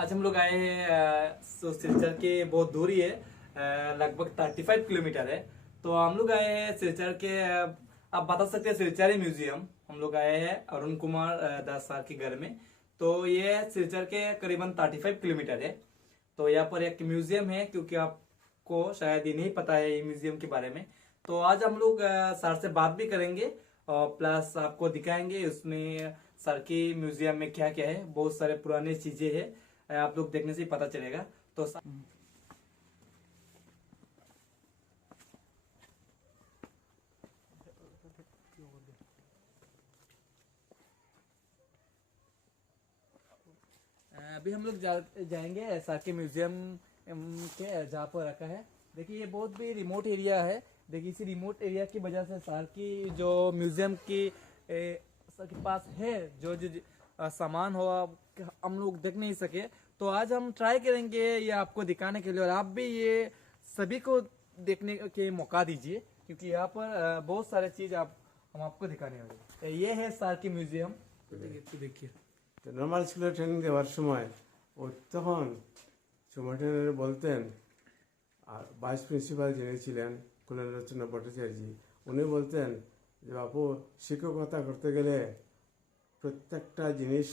आज हम लोग आए हैं सिलचर के बहुत दूरी है, लगभग 35 किलोमीटर है। तो हम लोग आए हैं सिलचर के आप बता सकते हैं सिलचर म्यूजियम। हम लोग आए हैं अरुण कुमार दास सर के घर में। तो ये सिलचर के करीबन 35 किलोमीटर है। तो यहाँ पर एक म्यूजियम है, क्योंकि आपको शायद ये नहीं पता है ये म्यूजियम के बारे में। तो आज हम लोग सर से बात भी करेंगे और प्लस आपको दिखाएंगे उसमें सर की म्यूजियम में क्या क्या है। बहुत सारे पुराने चीजें हैं, आप लोग देखने से ही पता चलेगा। तो अभी हम लोग जाएंगे सर के म्यूजियम के जहाँ पर रखा है। देखिए ये बहुत भी रिमोट एरिया है। देखिए इसी रिमोट एरिया की वजह से सर की जो म्यूजियम की सर के पास है जो जो सामान हो हम लोग देख नहीं सके। तो आज हम ट्राई करेंगे ये आपको दिखाने के लिए, और आप भी ये सभी को देखने के मौका दीजिए, क्योंकि यहाँ पर बहुत सारे चीज हम आपको दिखाने वाले। ये है सर की म्यूजियम। देखिए নর্মাল স্কুলে ট্রেনিং দেওয়ার সময় ও তখন সুমাটেনের বলতেন, আর ভাইস প্রিন্সিপাল যিনি ছিলেন কুলেন্দ্রচন্দ্র ভট্টাচার্য, উনি বলতেন যে বাপু শিক্ষকতা করতে গেলে প্রত্যেকটা জিনিস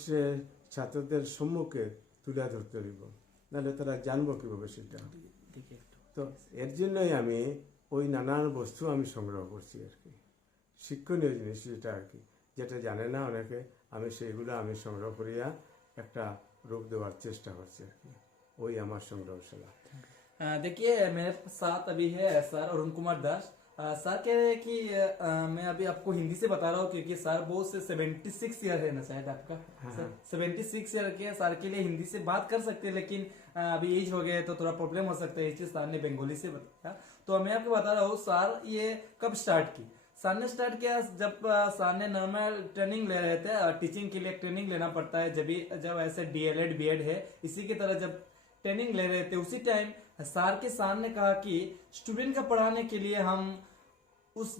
ছাত্রদের সম্মুখে তুলে ধরতে হইব, নাহলে তারা জানবো কীভাবে সেটা। তো এর জন্যই আমি ওই নানান বস্তু আমি সংগ্রহ করছি আর কি, শিক্ষণীয় জিনিস যেটা আর কি, যেটা জানে না অনেকে, আমি সেইগুলো আমি সংগ্রহ করিয়া একটা রূপ দেওয়ার চেষ্টা করছি আর কি। ওই আমার সংগ্রহশালা। देखिए मेरे साथ अभी है सर अरुण कुमार दास। सर कह रहे हैं कि मैं अभी आपको हिंदी से बता रहा हूँ, क्योंकि सर बहुत से 76 ईयर है ना शायद आपका। 76 ईयर के सर के लिए हिंदी से बात कर सकते हैं, लेकिन अभी एज हो गए तो थोड़ा प्रॉब्लम हो सकता है, इसलिए सर ने बंगाली से बताया। तो मैं आपको बता रहा हूँ सर ये कब स्टार्ट की। सर ने स्टार्ट किया जब सर ने नॉर्मल ट्रेनिंग ले रहे थे। टीचिंग के लिए ट्रेनिंग लेना पड़ता है, जब ऐसे डीएलएड बीएड है इसी की तरह जब ट्रेनिंग ले रहे थे, उसी टाइम सर ने कहा कि स्टूडेंट का पढ़ाने के लिए हम उस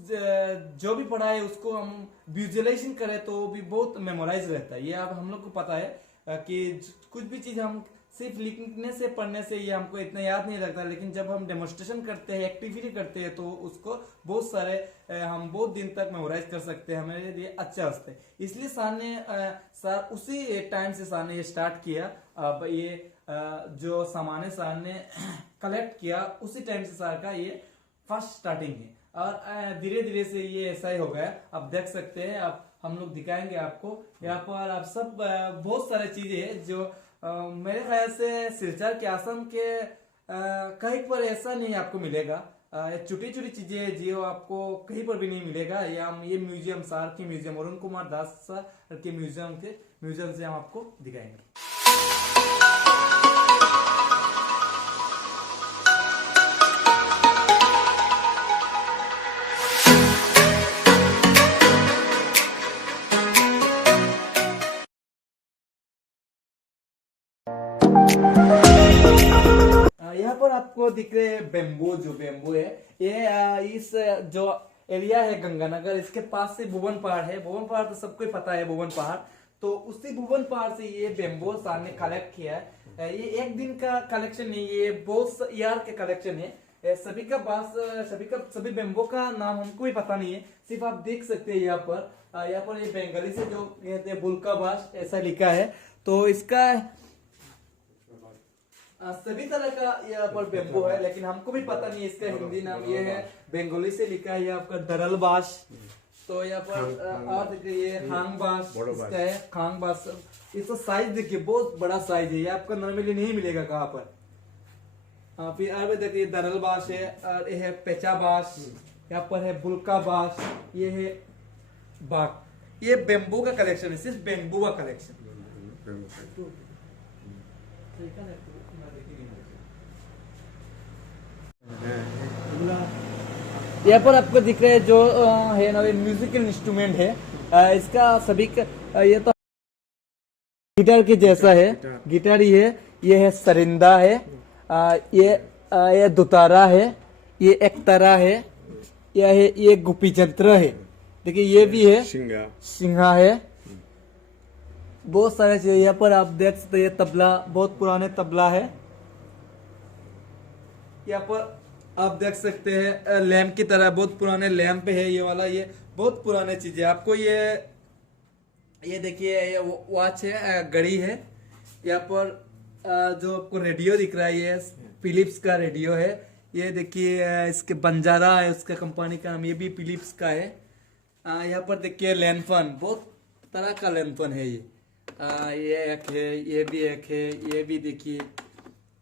जो भी पढ़ाए उसको हम विजुअलाइजेशन करें तो भी बहुत मेमोराइज रहता है। ये अब हम लोग को पता है कि कुछ भी चीज हम सिर्फ लिखने से पढ़ने से ये हमको इतना याद नहीं लगता, लेकिन जब हम डेमोन्स्ट्रेशन करते हैं, एक्टिविटी करते हैं, तो उसको बहुत सारे हम बहुत दिन तक मेमोराइज कर सकते हैं, हमारे लिए अच्छा होता है। इसलिए सर उसी टाइम से सर ने ये स्टार्ट किया। अब ये जो सामान सर ने कलेक्ट किया उसी टाइम से सर का ये फर्स्ट स्टार्टिंग है, और धीरे धीरे से ये ऐसा ही हो गया। आप देख सकते हैं, अब हम लोग दिखाएंगे आपको। यहाँ पर आप सब बहुत सारे चीजें हैं जो मेरे ख्याल से सिलचर के आसम के कहीं पर ऐसा नहीं आपको मिलेगा। छोटी छोटी चीजें जो आपको कहीं पर भी नहीं मिलेगा। ये म्यूजियम सर की म्यूजियम अरुण कुमार दास सर के म्यूजियम से हम आपको दिखाएंगे। यहाँ पर आपको दिख रहे जो बेम्बू है, ये इस जो एरिया है गंगानगर, इसके पास से भुवन पहाड़ है। भुवन पहाड़ तो सबको ही पता है, भुवन पहाड़। तो उसी भुवन पहाड़ से ये बेम्बू सर ने कलेक्ट किया है। ये एक दिन का कलेक्शन नहीं, ये बहुत ईयर के कलेक्शन है। सभी बेम्बो का नाम हमको भी पता नहीं है, सिर्फ आप देख सकते हैं यहाँ पर ये बंगाली से जो कहते हैं बुल्का बास ऐसा लिखा है। तो इसका सभी तरह का यहाँ पर बेम्बो है, लेकिन हमको भी पता नहीं है इसका हिंदी नाम। ये है बंगाली से लिखा है, ये आपका दरल बास। तो यहाँ पर और देखिए ये खांग बास इसका है, खांग बास। इसका साइज देखिए बहुत बड़ा साइज है, ये आपका नॉर्मली नहीं मिलेगा कहाँ पर। फिर और देखिए दरल बास है, और ये है पेचा बास, यहाँ पर है बुल्का बास, ये है बाग। ये बेम्बू का कलेक्शन है, सिर्फ बेम्बू का कलेक्शन। यहाँ पर आपको दिख रहे हैं जो है ना म्यूजिकल इंस्ट्रूमेंट है। इसका सभी का ये तो गिटार के जैसा है, गिटार ही है। ये है सरिंदा है, ये दुतारा है, ये एकतारा है, ये गुप्पी यंत्र है। देखिए ये भी है सिंहा है, बहुत सारे चीजें यहाँ पर आप देख सकते हैं। ये तबला बहुत पुराने तबला है। यहाँ पर आप देख सकते हैं लैंप की तरह बहुत पुराने लैंप है ये वाला। ये बहुत पुराने चीजें आपको ये देखिए ये वॉच है, घड़ी है। यहाँ पर जो आपको रेडियो दिख रहा है ये फिलिप्स का रेडियो है। ये देखिए इसके बंजारा है उसका कंपनी का नाम, ये भी फिलिप्स का है। यहाँ पर देखिए लैंडफोन, बहुत तरह का लैंडफोन है ये। ये एक है, ये भी एक है, ये भी देखिए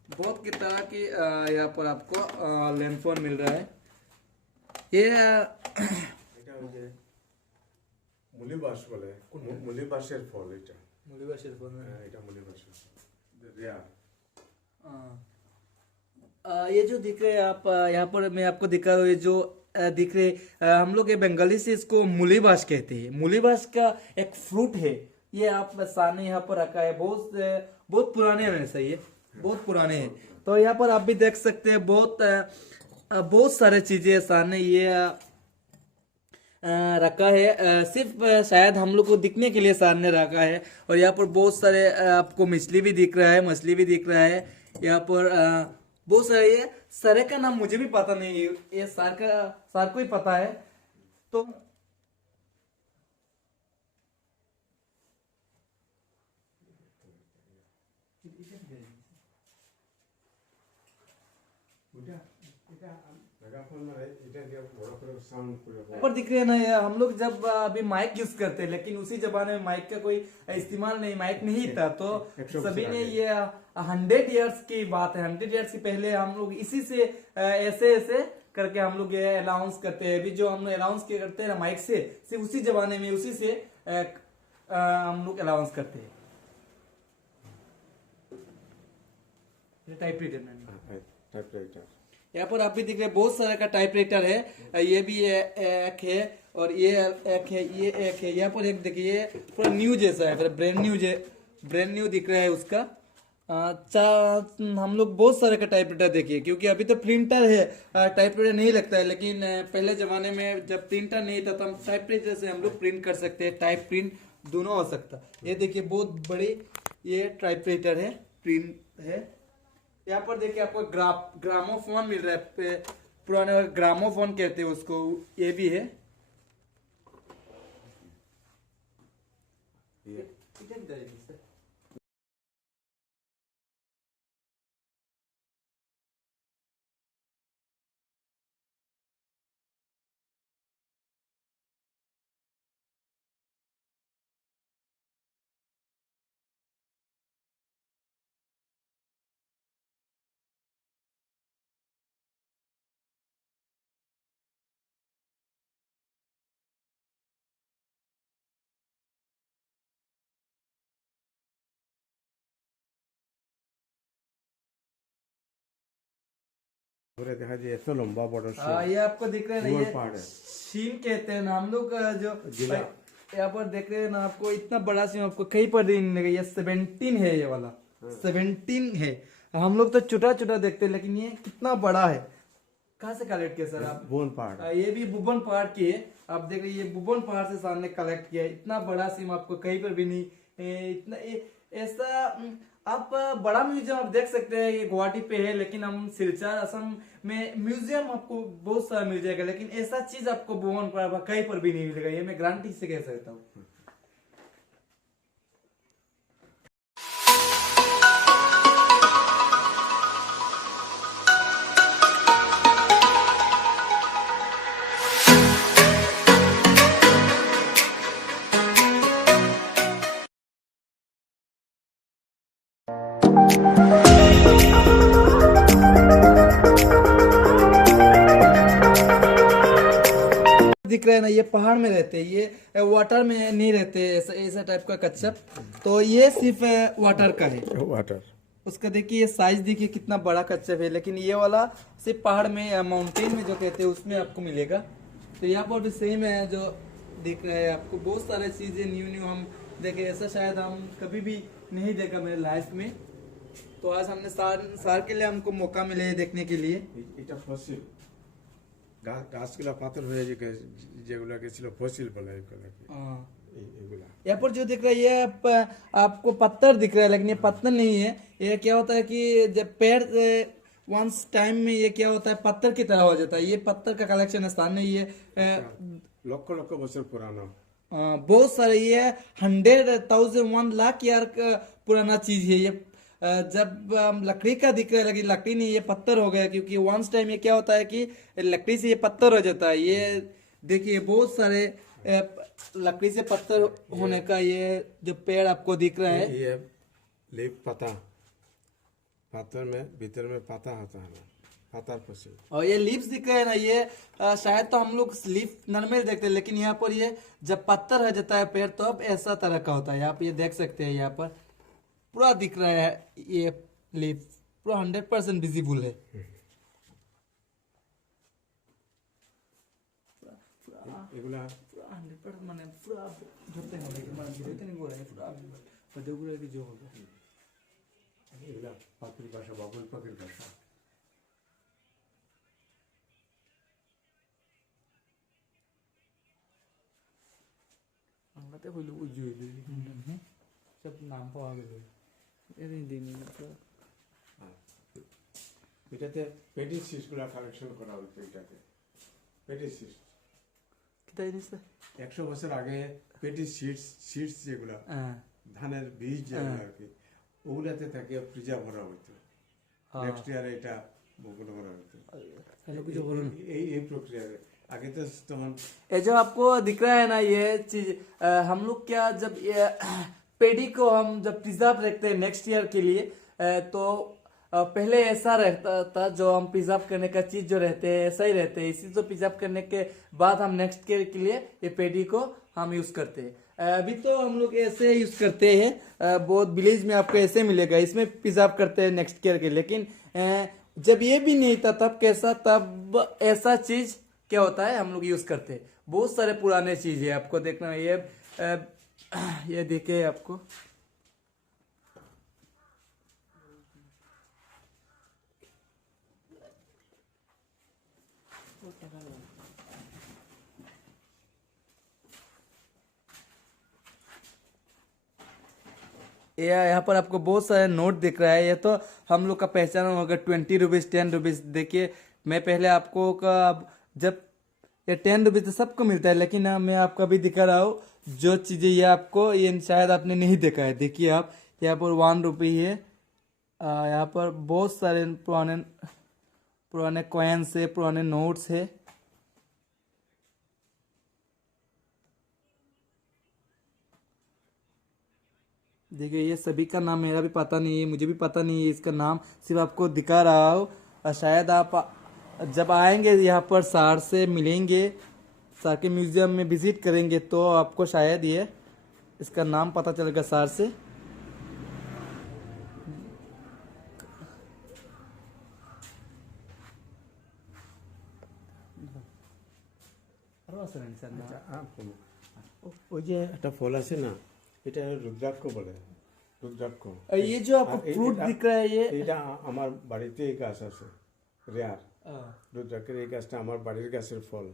बहुत की तरह की यहाँ पर आपको लैंडफोन मिल रहा है। ये মুলিবাস বলে মুলিবাসের ফল এটা मुलीबाशेर फोन है। এটা মুলিবাসের রেয়ার ये जो दिख रहे हैं आप यहाँ पर मैं आपको दिखा रहा हूँ, ये जो दिख रहे हम लोग ये बंगाली से इसको मूलीबाश कहते हैं। मूलीबाश का एक फ्रूट है, ये आप सामने यहाँ पर रखा है। बहुत पुराने हैं वैसे, ये बहुत पुराने हैं। तो यहाँ पर आप भी देख सकते हैं बहुत सारे चीजें सामने ये रखा है। सिर्फ शायद हम लोग को दिखने के लिए सामने रखा है। और यहाँ पर बहुत सारे आपको मछली भी दिख रहा है, मछली भी दिख रहा है। यहाँ पर बहुत सारे, ये सरे का नाम मुझे भी पता नहीं है, ये सार को ही पता है। तो पर दिख रहे हैं ना, ये हम लोग जब अभी माइक यूज करते हैं, लेकिन उसी जमाने में माइक का कोई इस्तेमाल नहीं, माइक नहीं था। तो सभी ने ये 100 इयर्स की बात है, 100 इयर्स की पहले हम लोग इसी से ऐसे ऐसे करके हम लोग ये अनाउंस करते हैं। अभी जो हम लोग अनाउंस करते हैं ना माइक से, सिर्फ उसी जमाने में उसी से हम लोग अनाउंस करते हैं। टाइपराइटर यहाँ पर आप भी दिख रहे हैं बहुत सारे का टाइपराइटर है। ये भी एक है और ये एक है, ये एक है। यहाँ पर एक देखिए पूरा न्यू जैसा है, ब्रांड न्यू दिख रहा है उसका। हम लोग बहुत सारे का टाइपराइटर देखिए, क्योंकि अभी तो प्रिंटर है, टाइपराइटर नहीं लगता है। लेकिन पहले जमाने में जब प्रिंटर नहीं था तो हम टाइपराइटर से हम लोग प्रिंट कर सकते हैं, टाइप प्रिंट दोनों हो सकता। ये देखिए बहुत बड़ी ये टाइपराइटर है, प्रिंट है। यहाँ पर देखिए आपको ग्रामोफोन मिल रहा है, पुराने ग्रामोफोन कहते हैं उसको, ये भी है। देखा जाए तो लंबा बड़ा ये आपको दिख रहा है ना, ये सीम कहते हैं ना हम लोग जो यहाँ पर देख रहे हैं ना, आपको इतना बड़ा सीम आपको कहीं पर नहीं मिलेगा। ये 17 है, ये वाला 17 है। हम लोग तो छोटा छोटा देखते हैं, लेकिन ये कितना बड़ा है। कहाँ से कलेक्ट किया सर आप? बुबन पहाड़, ये भी बुबन पहाड़ की है। आप देख रहे हैं ये बुबन पहाड़ से सामने कलेक्ट किया है। इतना बड़ा सीम आपको कहीं पर भी नहीं इतना ऐसा। आप बड़ा म्यूजियम आप देख सकते हैं, ये गुवाहाटी पे है, लेकिन हम सिलचर असम में म्यूजियम आपको बहुत सारा मिल जाएगा, लेकिन ऐसा चीज आपको बुबन पहाड़ कहीं पर भी नहीं मिलेगा। ये मैं गारंटी से कह सकता हूँ। दिख रहा है ना, ये पहाड़ में रहते हैं, ये वाटर में नहीं रहते। ऐसा टाइप का कच्छप, तो ये सिर्फ वाटर का है। वाटर उसका देखिए ये साइज देखिए कितना बड़ा कच्छप है, लेकिन ये वाला सिर्फ पहाड़ में माउंटेन में जो कहते हैं उसमें आपको मिलेगा। तो यहाँ पर भी सेम है जो दिख रहा है आपको। बहुत सारे चीजें न्यू हम देखे, ऐसा शायद हम कभी भी नहीं देखा मेरे लाइफ में। तो आज हमने सार के लिए हमको मौका मिले है देखने के लिए। গাছগুলা পাথর হয়ে যেগুলো গেছিল ফসিল বলে এগুলা यहाँ पर जो दिख रहा है ये आपको पत्थर दिख रहा है, लेकिन ये पत्थर नहीं है। ये क्या होता है कि जब पेड़ वंस टाइम में ये क्या होता है, पत्थर की तरह हो जाता है। ये पत्थर का कलेक्शन स्थान है ये। লক্ষ লক্ষ বছর পুরানো। बहुत सारे ये 100,000 1 लाख ईयर का पुराना चीज है ये। जब लकड़ी का दिख रहा है, लेकिन लकड़ी नहीं, ये पत्थर हो गया, क्योंकि वंस टाइम ये क्या होता है कि लकड़ी से ये पत्थर हो जाता है। ये देखिए बहुत सारे लकड़ी से पत्थर होने का ये जो पेड़ आपको दिख रहा है। ये लीफ पता, पत्थर में भीतर में पता होता है ना, पत्थर पसी। और ये लीव्स दिख रहे हैं ना, ये शायद तो हम लोग लीफ नॉर्मल देखते हैं, लेकिन यहाँ पर ये जब पत्थर हो जाता है पेड़ तो अब ऐसा तरह का होता है। आप ये देख सकते हैं, यहाँ पर पूरा दिख रहा है ये लीफ, पूरा 100% विजिबल है। এগুলা 100% মানে পুরা ধরতে হবে, মানে ধরতে नहीं बोल रहे हैं, पूरा पदोगुरा की जो होगा। এগুলা পাখির ভাষা, বাবুল পাখির ভাষা। আমাতে হইলো উজুই সব নাম পাওয়া গেল এর দিন পুরো। এটাতে পেটি সিস্টগুলা কালেকশন করা হতো। এটাতে পেটি সিস্ট কিতাই দিছে 100 বছর আগে পেটি সিডস যেগুলা হ্যাঁ ধানের বীজ যেগুলো আর কি, ওগুলাতে থাকে ফ্রিজা ভরা হতো। নেক্সট ইয়ার এটা বগুলো করা হতো। এই প্রক্রিয়াতে आगे तो तमाम ये जो आपको दिख रहा है ना ये चीज, हम लोग क्या जब ये पेडी को हम जब प्रिजर्व रखते हैं नेक्स्ट ईयर के लिए, तो पहले ऐसा रहता था, जो हम प्रिजर्व करने का चीज जो रहते हैं ऐसा ही रहते हैं। इसी को प्रिजर्व करने के बाद हम नेक्स्ट ईयर के लिए ये पेडी को हम यूज करते हैं। अभी तो हम लोग ऐसे यूज करते हैं, बहुत विलेज में आपको ऐसे मिलेगा, इसमें प्रिजर्व करते हैं नेक्स्ट ईयर के। लेकिन जब ये भी नहीं था तब कैसा, तब ऐसा चीज क्या होता है हम लोग यूज करते हैं। बहुत सारे पुराने चीज है, आपको देखना है ये देखिए आपको यहाँ पर आपको बहुत सारे नोट दिख रहा है। ये तो हम लोग का पहचान होगा 20 रुपीज 10 रुपीज। देखिए मैं पहले आपको का जब ये 10 रुपीज सबको मिलता है, लेकिन मैं आपको अभी दिखा रहा हूँ जो चीजें ये आपको ये शायद आपने नहीं देखा है। देखिए आप यहाँ पर 1 रुपये है, यहाँ पर बहुत सारे पुराने पुराने कॉइन्स है, पुराने नोट्स है। देखिए ये सभी का नाम मेरा भी पता नहीं है, मुझे भी पता नहीं है इसका नाम, सिर्फ आपको दिखा रहा हूँ। शायद आप जब आएंगे यहाँ पर सार से मिलेंगे, सार के म्यूजियम में विजिट करेंगे, तो आपको शायद ये इसका नाम पता चलेगा सार से। ওই যে একটা ফল আছে না, এটা রুদ্রাক্ষ বলে, রুদ্রাক্ষ। ये जो आपको फ्रूट दिख रहा है ये এটা আমার বাড়িতে এই গাছ আছে, রেয়ার রুদ্রাক্ষের। এই গাছটা আমার বাড়ির গাছের ফল,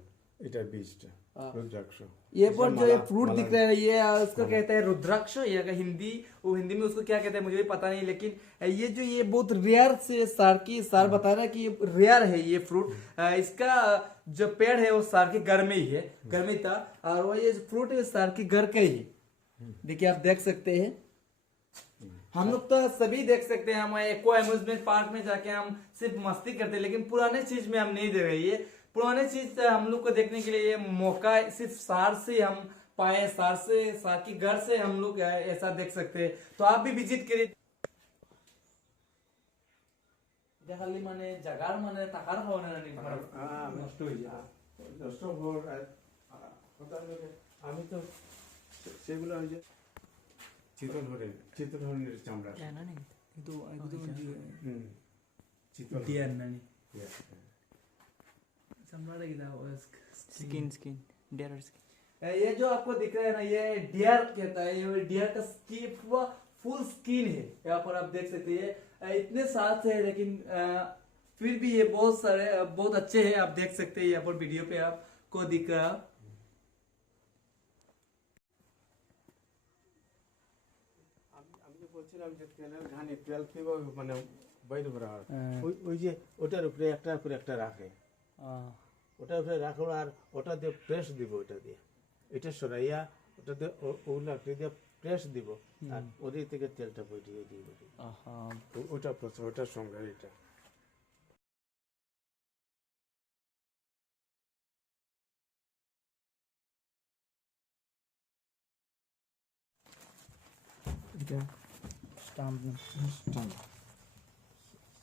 এটা বীজটা रुद्राक्ष। ये पर जो ये फ्रूट दिख रहा है ये उसको कहते हैं रुद्राक्ष। ये अगर हिंदी में उसको क्या कहते हैं मुझे भी पता नहीं, लेकिन ये जो ये बहुत रेयर से सार बता रहा है कि रेयर है ये फ्रूट। इसका जो पेड़ है वो सार के घर में ही है, घर में था, और वो ये फ्रूट है सार के घर का ही। देखिए आप देख सकते हैं, हम लोग तो सभी देख सकते हैं, हम एको एम्यूजमेंट पार्क में जाके हम सिर्फ मस्ती करते हैं, लेकिन पुराने चीज में हम नहीं दे रहे। ये पुराने चीज हम लोग को देखने के लिए ये मौका सिर्फ सार से हम पाए, सार की घर से हम लोग ऐसा देख सकते हैं। तो आप भी विजिट करिए। দেখালি মানে জাগার মানে টাকার হওয়া না নষ্ট হয়ে যায়। নষ্ট হওয়ার আমি তো সেগুলো ওই যে চিতল হরিণের চামড়া, না নি কিন্তু চিতল ডিয়ার না নি चमड़ा लगी स्किन डियर स्किन। ये जो आपको दिख रहा है ना, ये डियर कहता है। ये डियर का स्किन पूरा फुल स्किन है, यहाँ पर आप देख सकते हैं। इतने साथ है, लेकिन फिर भी ये बहुत सारे बहुत अच्छे हैं, आप देख सकते हैं यहाँ पर वीडियो पे आपको दिख रहा। বলছিলাম যে তেলের ঘানি তেল কিভাবে মানে বাইরে ভরা হয় হ্যাঁ। ওই যে ওটার উপরে একটার উপরে একটা রাখে ওটার উপরে রাখলো আর ওটা দিয়ে প্রেস দিব ওটা দিয়ে এটা সরাইয়া ওটা দিয়ে ওগুলা দিয়ে প্রেস দিব আর ওদিক থেকে তেলটা বইটিয়ে দিব ওটা প্রথম ওটার সঙ্গে এটা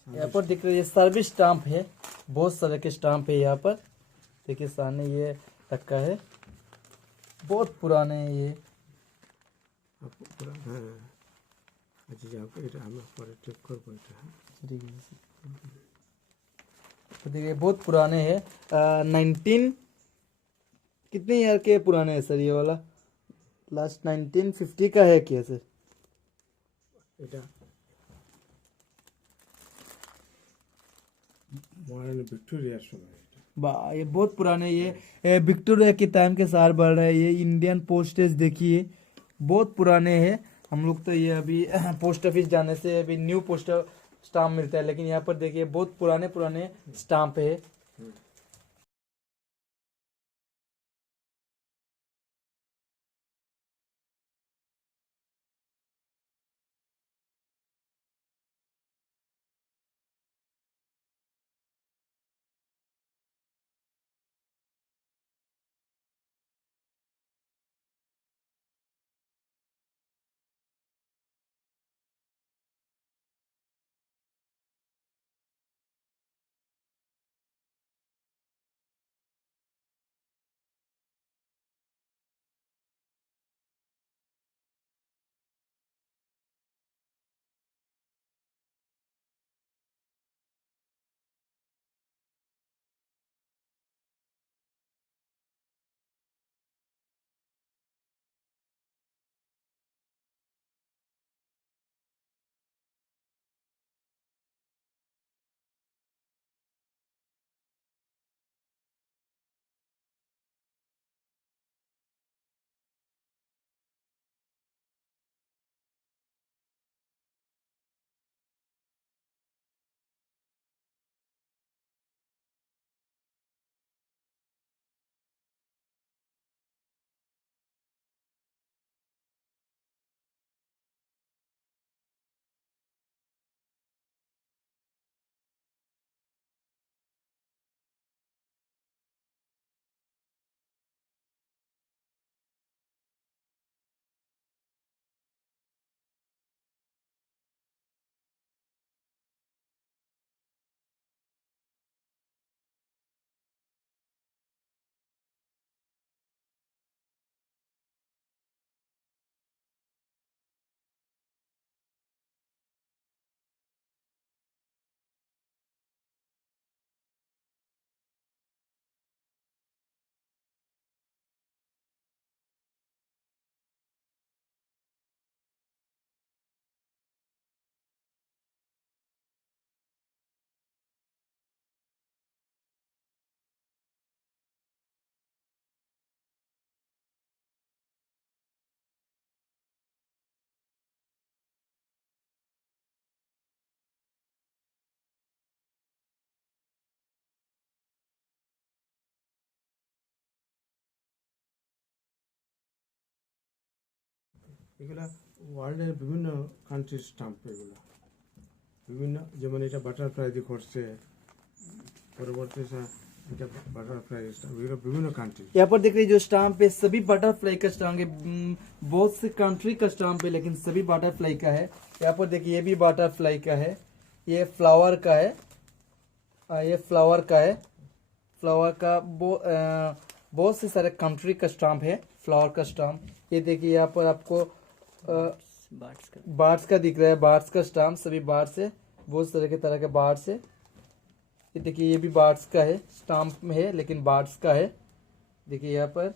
यहाँ पर दिख रही है सर्विस स्टाम्प है, बहुत सारे के स्टाम्प है यहाँ पर। देखिए सामने ये रखा है, बहुत पुराने हैं ये। আচ্ছা যাক এটা আমরা পরে চেক করবো এটা तो देखिए बहुत पुराने हैं, 19 कितने ईयर के पुराने हैं सर ये वाला? लास्ट 1950 का है क्या सर? এটা মহারানী ভিক্টোরিয়ার সময় ये बहुत पुराने, ये विक्टोरिया के टाइम के सार बढ़ रहे हैं। ये इंडियन पोस्टेज देखिए, बहुत पुराने हैं। हम लोग तो ये अभी पोस्ट ऑफिस जाने से अभी न्यू पोस्ट स्टाम्प मिलता है, लेकिन यहाँ पर देखिए बहुत पुराने पुराने स्टाम्प है। এগুলা ওয়ার্ল্ডের বিভিন্ন কান্ট্রির স্টাম্প এগুলো বিভিন্ন যেমন এটা বাটারফ্লাই দিয়ে করছে পরবর্তী এটা বাটারফ্লাই স্টাম্প এগুলো বিভিন্ন কান্ট্রি यहाँ पर देख रहे जो स्टाम्प है सभी बटरफ्लाई का स्टाम्प है। बहुत से कंट्री का स्टाम्प है, लेकिन सभी बटरफ्लाई का है। यहाँ पर देखिए ये भी बटरफ्लाई का है, ये फ्लावर का है, ये फ्लावर का है। फ्लावर का बहुत से सारे कंट्री का स्टाम्प है, फ्लावर का स्टाम्प। ये देखिए यहाँ पर आपको बार्ड्स का दिख रहा है, बार्ड्स का स्टाम्प, सभी बार्ड्स है, बहुत तरह के बार्ड्स है। ये देखिए ये भी बार्ड्स का है, स्टाम्प में है लेकिन बार्ड्स का है। देखिए यहाँ पर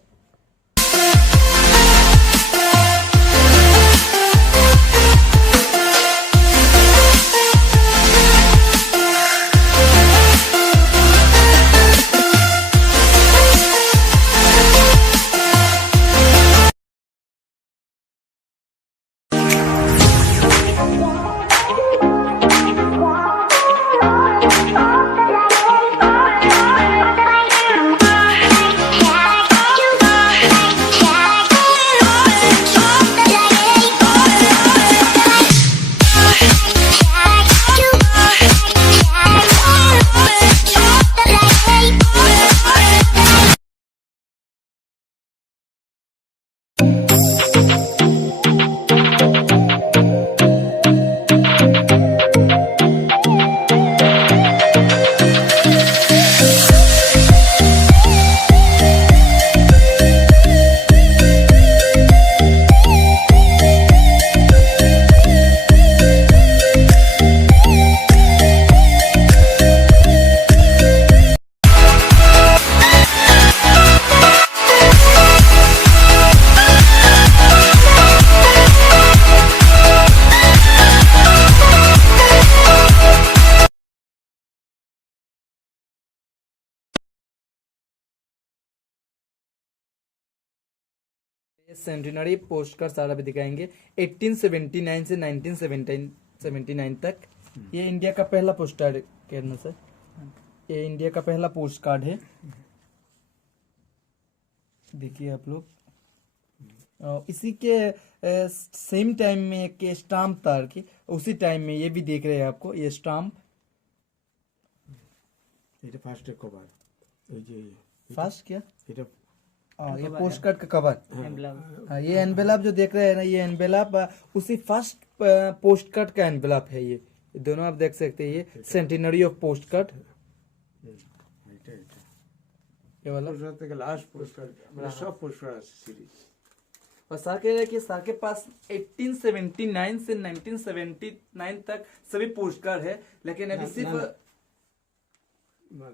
सेंटिनरी पोस्ट कार्ड सारा भी दिखाएंगे 1879 से 1979 तक। ये इंडिया का पहला पोस्ट कार्ड कहना सर, ये इंडिया का पहला पोस्ट कार्ड है। देखिए आप लोग, इसी के सेम टाइम में एक स्टाम्प तार की, उसी टाइम में ये भी देख रहे हैं आपको, ये स्टाम्प এটা ফার্স্টে কভার, এই যে फास्ट क्या, এটা ये पोस्ट कार्ड का कवर। एनवलप। हाँ, ये एनवेलप जो देख रहे हैं ना, ये एनवेलप उसी फर्स्ट पोस्ट कार्ड का एनवेलप है। ये दोनों आप देख सकते हैं, ये सेंटिनरी ऑफ पोस्ट कार्ड, এটা এটা ये वाला। পোস্টকার্ড থেকে লাস্ট পোস্টকার্ড, মানে সব পোস্টকার্ড আছে সিরিজ। और सर कह रहे हैं कि सर के पास 1879 से 1979 तक सभी पोस्ट कार्ड है, लेकिन अभी ना, सिर्फ ना,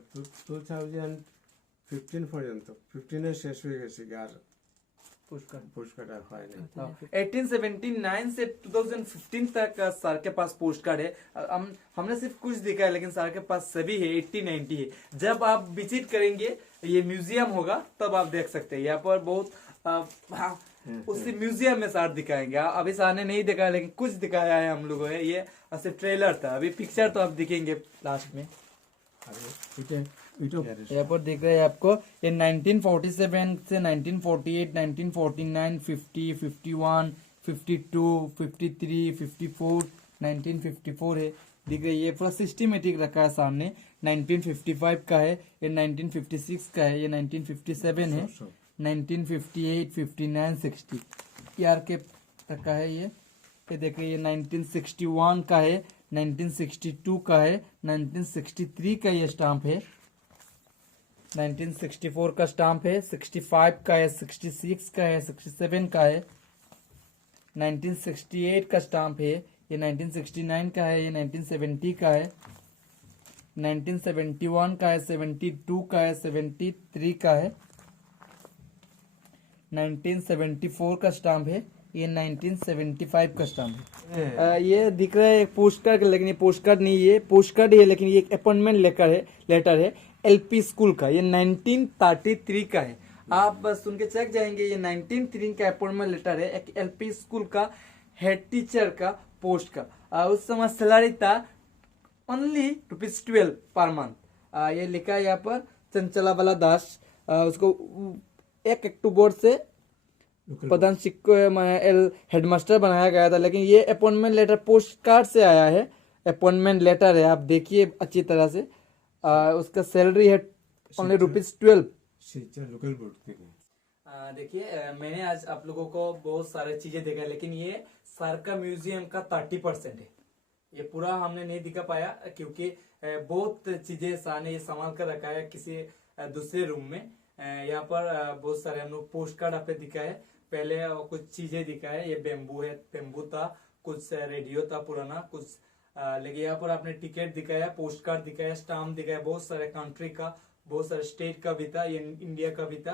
2015 পর্যন্ত, 15 শেষ হয়ে গেছে আর पोस्ट कार्ड পোস্টকার্ড আর হয় নাই। 1879 से 2015 तक सर के पास पोस्ट कार्ड है। हमने सिर्फ कुछ दिखा है, लेकिन सर के पास सभी है, 80-90 है। जब आप विजिट करेंगे, ये म्यूजियम होगा, तब आप देख सकते हैं। यहाँ पर बहुत उसी म्यूजियम में सर दिखाएंगे। अभी सर ने नहीं दिखाया, लेकिन कुछ दिखाया है हम लोगों ने। ये ऐसे ट्रेलर था, अभी पिक्चर तो आप दिखेंगे लास्ट में। আর এটা এটা यहाँ पर देख रहे हैं आपको, ये 1947 से 1948, 1949, 50, 51, 52, 53, 54, 1954 है। दिख रही है, ये पूरा सिस्टमेटिक रखा है सामने। 1955 का है, ये 1956 का है, ये 1957 है, 1958, 59, 60 ईयर के तक का है। ये देखिए, ये 1961 का है, 1962 का है, 1963 का ये स्टाम्प है, 1964 का स्टाम्प है, 65 का है, 66 का है, 67 का है, 1968 का स्टाम्प है, ये 1969 का है, ये 1970 का है, 1971 का है, 72 का है, 73 का है, 1974 का स्टाम्प है, ये 1975 का स्टाम्प है। ये दिख रहा है एक पोस्ट कार्ड, लेकिन ये पोस्ट कार्ड नहीं है, पोस्ट कार्ड है, लेकिन ये एक अपॉइंटमेंट लेटर है एलपी स्कूल का। ये 1933 का है। आप बस सुन के चेक जाएंगे, ये 1933 का अपॉइंटमेंट लेटर है, एक एलपी स्कूल का हेड टीचर का पोस्ट का। उस समय सैलरी था ओनली ₹12 पर मंथ। ये लिखा है यहाँ पर चंचला वाला दास। उसको 1 अक्टूबर से प्रधान शिक्षक हेडमास्टर बनाया गया था, लेकिन ये अपॉइंटमेंट लेटर पोस्ट कार्ड से आया है। अपॉइंटमेंट लेटर है, आप देखिए अच्छी तरह से। उसका सैलरी है ओनली ₹12। শিলচর লোকাল বোর্ড থেকে। देखिए, मैंने आज आप लोगों को बहुत सारे चीजें देखा, लेकिन ये सर का म्यूजियम का 30% है। ये पूरा हमने नहीं दिखा पाया, क्योंकि बहुत चीजें सर ने ये संभाल कर रखा है किसी दूसरे रूम में। यहाँ पर बहुत सारे हम लोग पोस्ट कार्ड आपने दिखा है। पहले कुछ चीजें दिखा है, ये बेम्बू है, बेम्बू था, कुछ रेडियो था पुराना, कुछ लेकिन यहाँ पर आपने टिकट दिखाया, पोस्ट कार्ड दिखाया, स्टाम्प दिखाया, बहुत सारे कंट्री का, बहुत सारे स्टेट का भी था, ये इंडिया का भी था।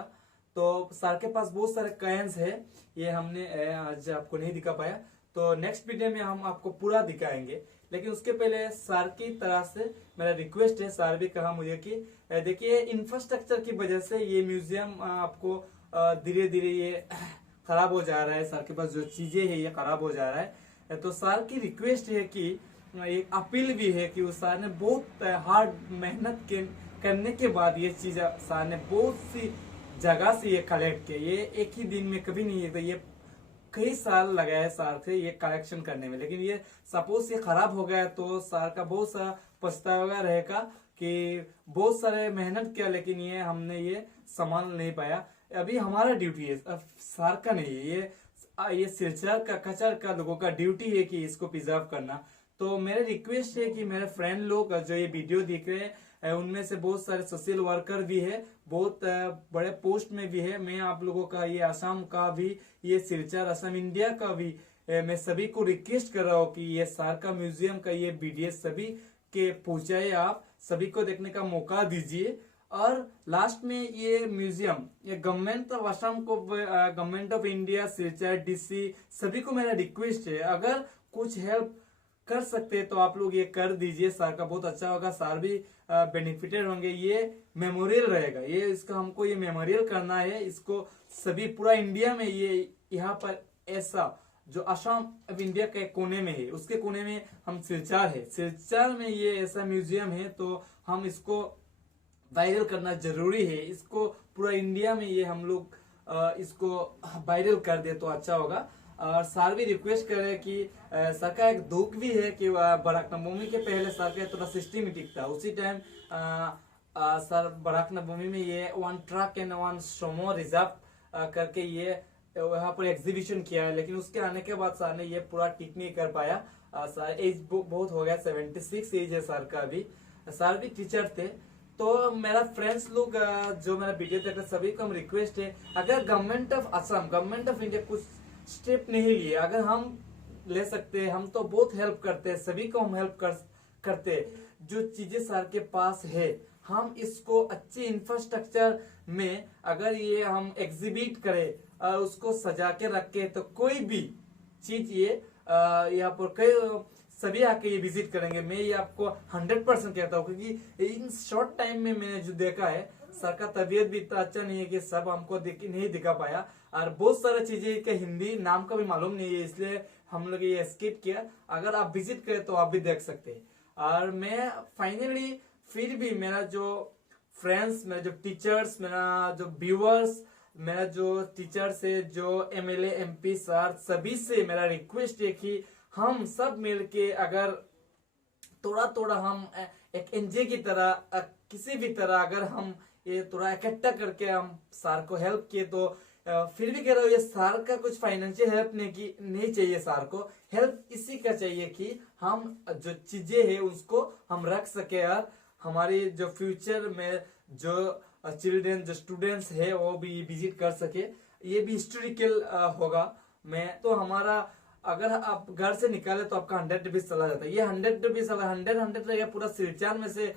तो सर के पास बहुत सारे कॉइन्स है, ये हमने आज आपको नहीं दिखा पाया। तो नेक्स्ट वीडियो में हम आपको पूरा दिखाएंगे, लेकिन उसके पहले सर की तरह से मेरा रिक्वेस्ट है। सर भी कहा मुझे कि देखिए, इंफ्रास्ट्रक्चर की वजह से ये म्यूजियम आपको धीरे धीरे ये खराब हो जा रहा है। सर के पास जो चीजें है ये खराब हो जा रहा है। तो सर की रिक्वेस्ट है कि, एक अपील भी है कि उस सर ने बहुत हार्ड मेहनत करने के बाद ये चीज सर ने बहुत सी जगह से ये कलेक्ट किया। ये एक ही दिन में कभी नहीं है, तो ये कई साल लगाए सर थे ये कलेक्शन करने में। लेकिन ये सपोज ये खराब हो गया तो सर का बहुत सारा पछतावा रहेगा कि बहुत सारे मेहनत किया, लेकिन ये हमने ये संभाल नहीं पाया। अभी हमारा ड्यूटी है, सर का नहीं है। ये सिलचर का कचर का लोगों का ड्यूटी है कि इसको प्रिजर्व करना। तो मेरा रिक्वेस्ट है कि मेरे फ्रेंड लोग जो ये वीडियो देख रहे हैं, उनमें से बहुत सारे सोशल वर्कर भी है, बहुत बड़े पोस्ट में भी है। मैं आप लोगों का, ये असम का भी, ये सिलचर असम इंडिया का भी, मैं सभी को रिक्वेस्ट कर रहा हूँ कि ये सर का म्यूजियम का ये वीडियो सभी के पहुंचाए, आप सभी को देखने का मौका दीजिए। और लास्ट में ये म्यूजियम, ये गवर्नमेंट ऑफ असम को, government of India, Silchar, DC, सभी को मेरा रिक्वेस्ट है, अगर कुछ हेल्प कर सकते हैं तो आप लोग ये कर दीजिए, सर का बहुत अच्छा होगा, सर भी बेनिफिटेड होंगे। ये मेमोरियल रहेगा, ये इसका हमको ये मेमोरियल करना है, इसको सभी पूरा इंडिया में ये यहाँ पर ऐसा जो असम अब इंडिया के कोने में है, उसके कोने में हम सिलचर है, सिलचर में ये ऐसा म्यूजियम है, तो हम इसको वायरल करना जरूरी है। इसको पूरा इंडिया में ये हम लोग इसको वायरल कर दे तो अच्छा होगा। और सर भी रिक्वेस्ट कर रहे हैं कि सर का एक दुख भी है कि बराक नवमी के पहले सर का थोड़ा सिस्टमेटिक था, उसी टाइम सर बराक नवमी में ये 1 ट्रक एंड 1 सोमो रिजर्व करके ये वहाँ पर एग्जीबिशन किया है, लेकिन उसके आने के बाद सर ने ये पूरा ठीक नहीं कर पाया। सर एज बहुत हो गया, 76 एज है सर का अभी। सर भी टीचर थे। तो मेरा फ्रेंड्स लोग जो मेरा वीडियो देख रहे सभी को हम रिक्वेस्ट है, अगर government of Assam, government of India कुछ स्टेप नहीं लिए, अगर हम ले सकते हैं, हम तो बहुत हेल्प करते हैं, सभी को हम हेल्प करते हैं। जो चीजें सर के पास है, हम इसको अच्छे इंफ्रास्ट्रक्चर में अगर ये हम एग्जिबिट करें, उसको सजा के रखे, तो कोई भी चीज ये यहाँ पर कई सभी आके ये विजिट करेंगे। मैं ये आपको 100% कहता हूँ, क्योंकि इन शॉर्ट टाइम में मैंने जो देखा है, सर का तबीयत भी इतना अच्छा नहीं है कि सब हमको नहीं दिखा पाया, और बहुत सारी चीजें के हिंदी नाम का भी मालूम नहीं है, इसलिए हम लोग ये स्किप किया। अगर आप विजिट करें तो आप भी देख सकते हैं। और मैं फाइनली फिर भी मेरा जो फ्रेंड्स, मेरा जो टीचर्स, मेरा जो व्यूअर्स, मेरा जो टीचर्स है, जो MLA MP सर, सभी से मेरा रिक्वेस्ट है कि हम सब मिलके अगर थोड़ा थोड़ा हम एक एनजीओ की तरह किसी भी तरह अगर हम ये थोड़ा इकट्ठा करके हम सर को हेल्प किए, तो फिर भी कह रहा हूँ ये सर का कुछ फाइनेंशियल हेल्प नहीं चाहिए, सर को हेल्प इसी का चाहिए कि हम जो चीजें है उसको हम रख सके, और हमारी जो फ्यूचर में जो चिल्ड्रन, जो स्टूडेंट्स है, वो भी विजिट कर सके। ये भी हिस्टोरिकल होगा। मैं तो हमारा अगर आप घर से निकाले तो आपका 100 रुपीज चला जाता है। ये 100 रुपीज अगर 100 रहेगा, पूरा सिलचर में से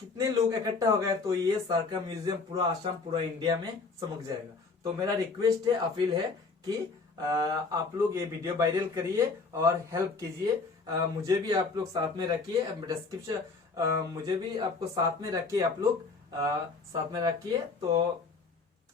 कितने लोग इकट्ठा हो गए, तो ये सर का म्यूजियम पूरा असम, पूरा इंडिया में चमक जाएगा। तो मेरा रिक्वेस्ट है, अपील है कि आप लोग ये वीडियो वायरल करिए और हेल्प कीजिए। मुझे भी आप लोग साथ में रखिए, डिस्क्रिप्शन मुझे भी आपको साथ में रखिए, आप लोग साथ में रखिए, तो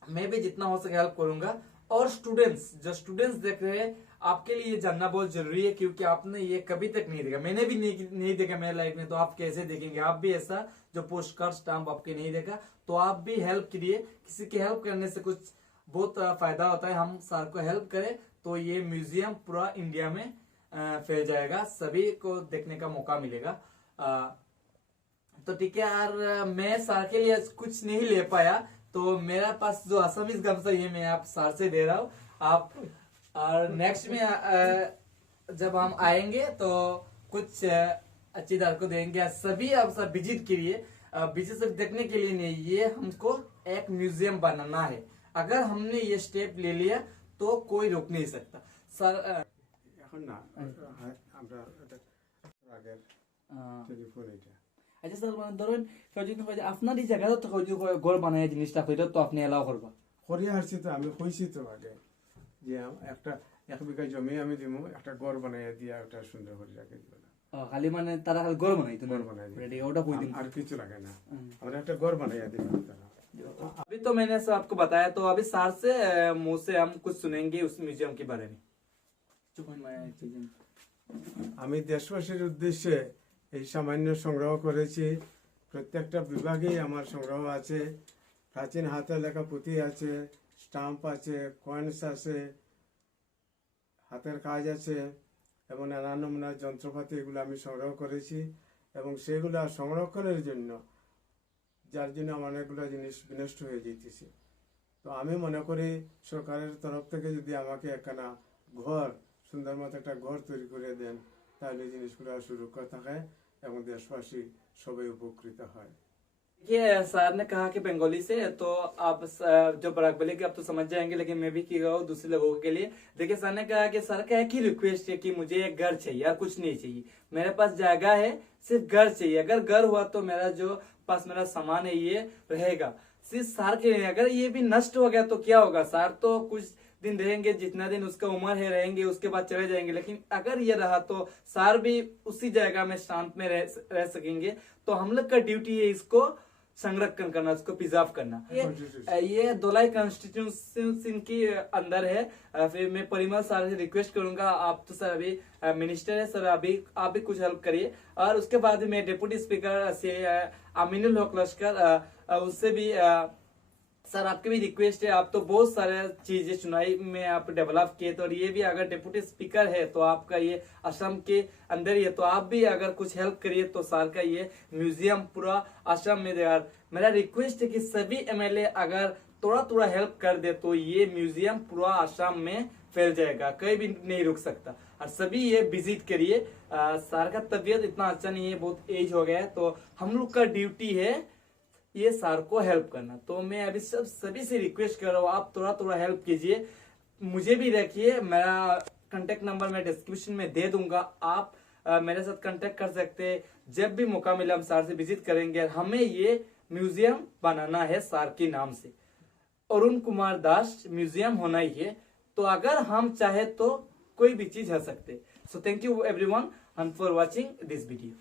मैं भी जितना हो सके हेल्प करूंगा। और स्टूडेंट्स, जो स्टूडेंट्स देख रहे हैं, आपके लिए ये जानना बहुत जरूरी है, क्योंकि आपने ये कभी तक नहीं देखा, मैंने भी नहीं देखा मेरे लाइफ में, तो आप कैसे देखेंगे? आप भी ऐसा जो पोस्ट कार्ड स्टाम्प आपके नहीं देखा, तो आप भी हेल्प करिए। किसी की हेल्प करने से कुछ बहुत फायदा होता है। हम सर को हेल्प करें तो ये म्यूजियम पूरा इंडिया में फैल जाएगा, सभी को देखने का मौका मिलेगा। तो ठीक है यार, मैं सर के लिए कुछ नहीं ले पाया, तो मेरा पास जो असमीज गमछा ये मैं आप सर से दे रहा हूँ। आप और नेक्स्ट में जब हम आएंगे तो कुछ अच्छी दर को देंगे। सभी आप सब विजिट करिए, विजिट सिर्फ देखने के लिए नहीं, ये हमको एक म्यूजियम बनाना है। अगर हमने ये स्टेप ले लिया तो कोई रोक नहीं सकता। सर এখন না আমরা আগের টেলিফোন এটা আচ্ছা স্যার, মানে ধরেন কেউ যদি হয় যে আপনার এই জায়গাটা তো কেউ যদি ঘর বানায় জিনিসটা হইলো, তো আপনি এলাও করবা? করে আসছি তো, আমি কইছি তো আগে যে একটা 1 বিঘা জমি আমি দিমু, একটা ঘর বানাইয়া দিয়া একটা সুন্দর করে রাখে দিব। খালি মানে তারা খালি ঘর বানাইতো না? ঘর বানাই রেডি, ওটা কই দিন, আর কিছু লাগে না, আমরা একটা ঘর বানাইয়া দিব তারা। अभी तो मैंने सब आपको बताया, तो अभी सर से मुंह से हम कुछ सुनेंगे उस म्यूजियम के बारे में। আমি দেশবাসীর উদ্দেশ্যে এই সামান্য সংগ্রহ করেছি। প্রত্যেকটা বিভাগেই আমার সংগ্রহ আছে। প্রাচীন হাতে লেখা পুঁথি আছে, স্টাম্প আছে, কয়েন্স আছে, হাতের কাজ আছে এবং নানা নমুনার যন্ত্রপাতি, এগুলো আমি সংগ্রহ করেছি। এবং সেগুলো সংরক্ষণের জন্য, যার জন্য আমার অনেকগুলো জিনিস বিনষ্ট হয়ে যেতেছে। তো আমি মনে করি সরকারের তরফ থেকে যদি আমাকে একখানা ঘর, সুন্দর মতো একটা ঘর তৈরি করে দেন, তাহলে জিনিসগুলো সুরক্ষা থাকে এবং দেশবাসী সবাই উপকৃত হয়। ये सर ने कहा कि बंगाली से, तो आप जो बराक बली के आप तो समझ जाएंगे, लेकिन मैं भी कह रहा हूँ दूसरे लोगों के लिए। देखिए सर ने कहा कि सर का एक ही रिक्वेस्ट है कि मुझे एक घर चाहिए और कुछ नहीं चाहिए, मेरे पास जगह है, सिर्फ घर चाहिए। अगर घर हुआ तो मेरा जो पास मेरा सामान है ये रहेगा। सिर्फ सर के लिए, अगर ये भी नष्ट हो गया तो क्या होगा? सर तो कुछ दिन रहेंगे, जितना दिन उसका उम्र है रहेंगे, उसके बाद चले जाएंगे। लेकिन अगर ये रहा तो सर भी उसी जगह में शांत में रह सकेंगे। तो हम लोग का ड्यूटी है इसको संरक्षण करना, उसको प्रिजर्व करना। ये धोलाई कॉन्स्टिट्यूशन के अंदर है। फिर मैं परिमल सर से रिक्वेस्ट करूंगा, आप तो सर अभी मिनिस्टर है सर, अभी आप भी कुछ हेल्प करिए। और उसके बाद मैं डिप्टी स्पीकर से अमीनुल हक लश्कर उससे भी सर आपकी भी रिक्वेस्ट है, आप तो बहुत सारे चीजें चुनाई में आप डेवलप किए, तो ये भी अगर डिप्टी स्पीकर है तो आपका ये असम के अंदर ही है, तो आप भी अगर कुछ हेल्प करिए तो सर का ये म्यूजियम पूरा असम में देगा। मेरा रिक्वेस्ट है कि सभी एमएलए अगर थोड़ा थोड़ा हेल्प कर दे तो ये म्यूजियम पूरा असम में फैल जाएगा, कहीं भी नहीं रुक सकता। और सभी ये विजिट करिए। सर का तबीयत इतना अच्छा नहीं है, बहुत एज हो गया है, तो हम लोग का ड्यूटी है ये सर को हेल्प करना। तो मैं अभी सभी से रिक्वेस्ट कर रहा हूँ, आप थोड़ा थोड़ा हेल्प कीजिए, मुझे भी रखिए। मेरा कांटेक्ट नंबर मैं डिस्क्रिप्शन में दे दूंगा, आप मेरे साथ कांटेक्ट कर सकते हैं। जब भी मौका मिला हम सर से विजिट करेंगे। हमें ये म्यूजियम बनाना है सर के नाम से, अरुण कुमार दास म्यूजियम होना ही है। तो अगर हम चाहे तो कोई भी चीज हो सकते। So thank you everyone for watching this video.